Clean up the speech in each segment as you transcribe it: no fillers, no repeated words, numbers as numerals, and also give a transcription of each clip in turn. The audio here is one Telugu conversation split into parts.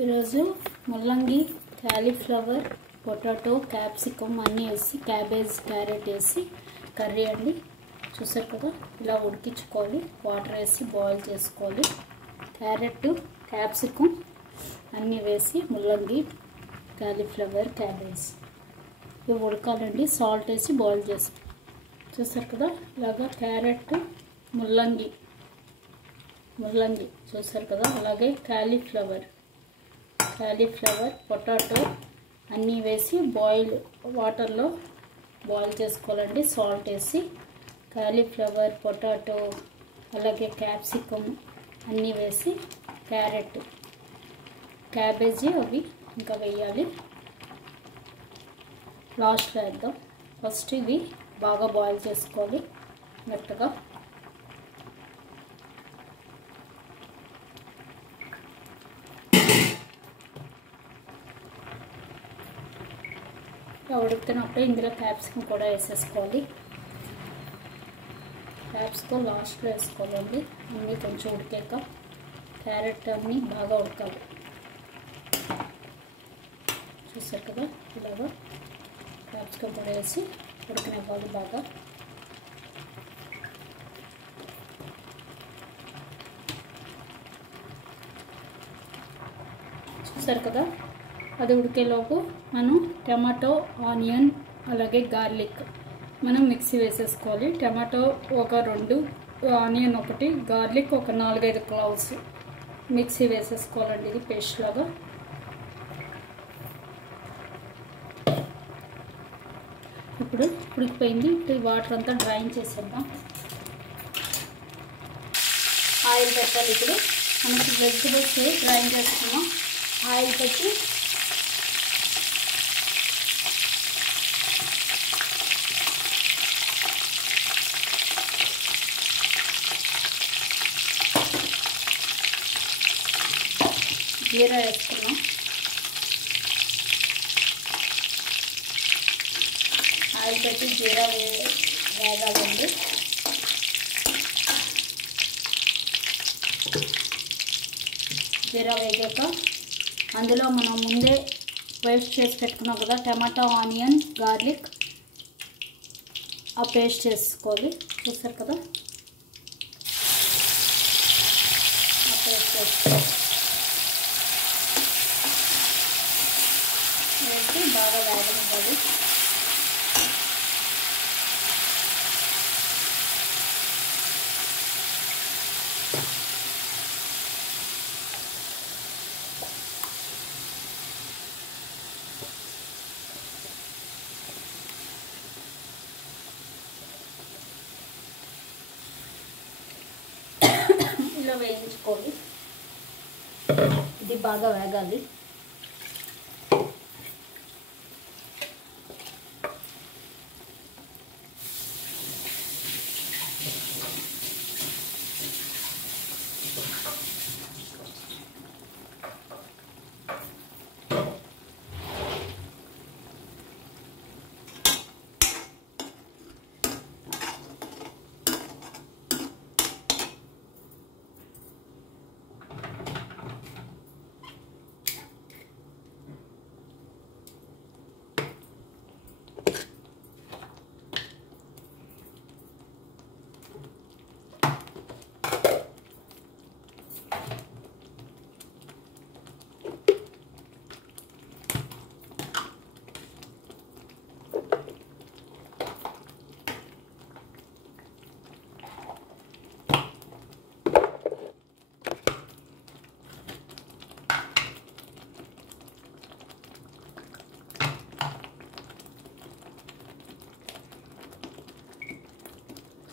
ఈరోజు ముల్లంగి, కాలీఫ్లవర్, పొటాటో, క్యాప్సికమ్ అన్నీ వేసి క్యాబేజ్, క్యారెట్ వేసి కర్రీ అండి. చూసారు కదా, ఇలా ఉడికించుకోవాలి. వాటర్ వేసి బాయిల్ చేసుకోవాలి. క్యారెట్, క్యాప్సికమ్ అన్నీ వేసి ముల్లంగి, కాలీఫ్లవర్, క్యాబేజ్ ఇవి ఉడకాలండి. సాల్ట్ వేసి బాయిల్ చేసుకోవాలి. చూసారు కదా, ఇలాగా క్యారెట్, ముల్లంగి చూసారు కదా, అలాగే కాలీఫ్లవర్, పొటాటో అన్నీ వేసి వాటర్లో బాయిల్ చేసుకోవాలండి. సాల్ట్ వేసి కాలీఫ్లవర్, పొటాటో అలాగే క్యాప్సికమ్ అన్నీ వేసి క్యారెట్, క్యాబేజీ అవి ఇంకా వేయాలి. లాస్ట్లో వేద్దాం. ఫస్ట్ ఇవి బాగా బాయిల్ చేసుకోవాలి మెత్తగా. ఉడుకుతున్నప్పుడు ఇందులో క్యాప్సికమ్ కూడా వేసేసుకోవాలి. క్యాప్సికమ్ లాస్ట్లో వేసుకోవాలండి. అన్నీ కొంచెం ఉడికాక క్యారెట్ అన్నీ బాగా ఉడకాలి. చూసారు కదా, ఇలాగా క్యాప్సికమ్ కూడా వేసి ఉడకనివ్వాలి బాగా. చూసారు కదా, అది ఉడికేలోపు మనం టమాటో, ఆనియన్ అలాగే గార్లిక్ మనం మిక్సీ వేసేసుకోవాలి. టమాటో ఒక 2, ఆనియన్ 1, గార్లిక్ ఒక 4-5 క్లౌస్ మిక్సీ వేసేసుకోవాలండి. ఇది పేస్ట్ లాగా. ఇప్పుడు ఉడికిపోయింది. ఇప్పుడు వాటర్ అంతా డ్రైన్ చేసేద్దాం. ఆయిల్ పెట్టాలి. ఇప్పుడు మనకి వెజిటబుల్స్ డ్రైన్ చేసుకున్నాం. ఆయిల్ పెట్టి జీరా వేసుకున్నాం. ఆయిల్ పెట్టి జీరా వేగాలండి. జీరా వేగాక అందులో మనం ముందే పేస్ట్ చేసి పెట్టుకున్నాం కదా, టమాటా, ఆనియన్, గార్లిక్ ఆ పేస్ట్ చేసుకోవాలి. చూసారు కదా, ఆ పేస్ట్ వేసుకోవాలి. వేసి బాగా వేగనివ్వాలి. ఇలా వేయించుకోవాలి. ఇది బాగా వేగాలి.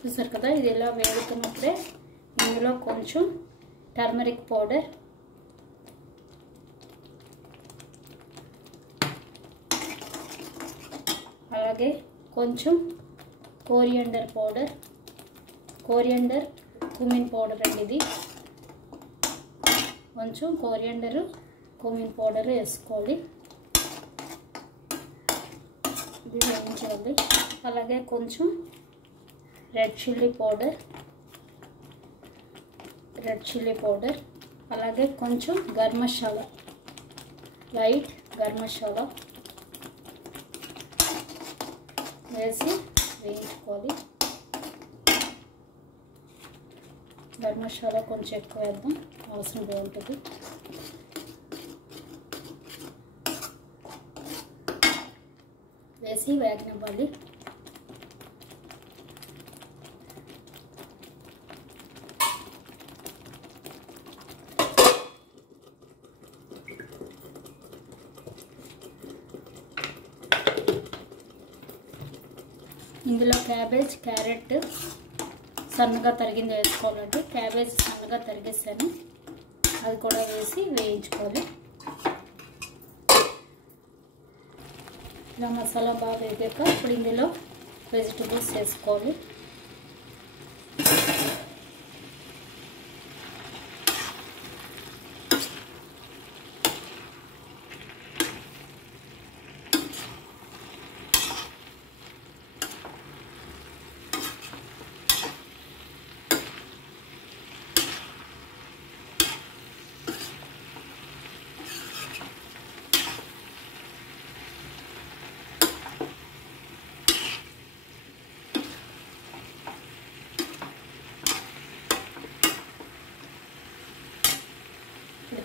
చూసారు కదా, ఇది ఇలా వేడుతున్నప్పుడే ఇందులో కొంచెం టర్మరిక్ పౌడర్, అలాగే కొంచెం కోరియండర్ పౌడర్, కుమిన్ పౌడర్ అండి. ఇది కొంచెం కుమిన్ పౌడర్ వేసుకోవాలి. ఇది వేయించాలి. అలాగే కొంచెం రెడ్ చిల్లీ పౌడర్, అలాగే కొంచెం గరం మసాలా లైట్ గరం మసాలా వేసి వేయించుకోవాలి. గరం మసాలా కొంచెం ఎక్కువ వేద్దాం, వాసన బాగుంటుంది. వేసి వేగనివ్వాలి. ఇందులో క్యాబేజ్, క్యారెట్ సన్నగా తరిగింది వేసుకోవాలండి. క్యాబేజ్ సన్నగా తరిగేసాను, అది కూడా వేసి వేయించుకోవాలి. ఇలా మసాలా బాగా వేగాక ఇప్పుడు ఇందులో వెజిటబుల్స్ వేసుకోవాలి.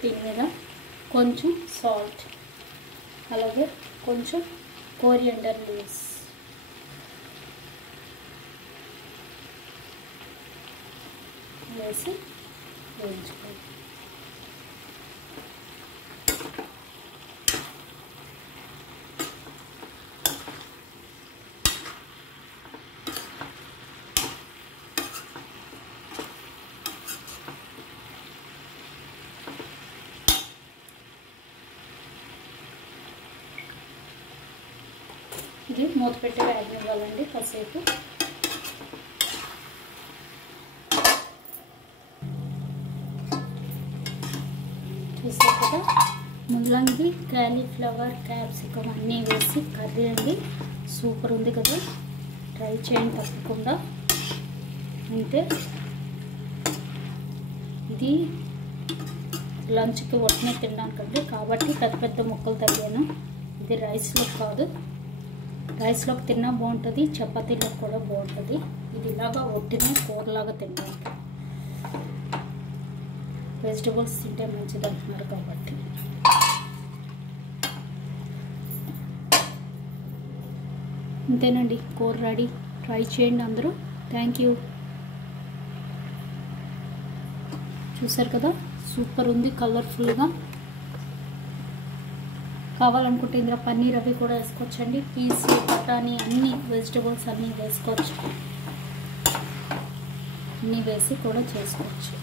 దీని మీద కొంచెం సాల్ట్, అలాగే కొంచెం కోరియండర్ లీవ్స్ వేసి వేయించుకోవాలి. ఇది మూత పెట్టి వేగనివ్వాలండి కాసేపు. చూసారు కదా, ముల్లంగి, కాలీఫ్లవర్, క్యాప్సికమ్ అన్నీ వేసి కర్రీ అండి. సూపర్ ఉంది కదా, ట్రై చేయండి తప్పకుండా. అంటే ఇది లంచ్కి ఒట్టినే తినడానికండి, కాబట్టి పెద్ద పెద్ద ముక్కలు తగ్గాను. ఇది రైస్లోకి కాదు, రైస్లోకి తిన్నా బాగుంటుంది, చపాతీలోకి కూడా బాగుంటుంది. ఇది ఇలాగా ఒట్టినే కూరలాగా తినడానికి. వెజిటబుల్స్ తింటే మంచిది అంటున్నారు కాబట్టి. అంతేనండి, కూర రెడీ. ట్రై చేయండి అందరూ. Thank you. చూసారు కదా, సూపర్ ఉంది, కలర్ఫుల్గా. కావాలనుకుంటే ఇందులో పన్నీర్ అవి కూడా వేసుకోవచ్చండి. పీస్, బఠానీ అన్ని వెజిటబుల్స్ అన్నీ వేసుకోవచ్చు. అన్నీ వేసి కూడా చేసుకోవచ్చు.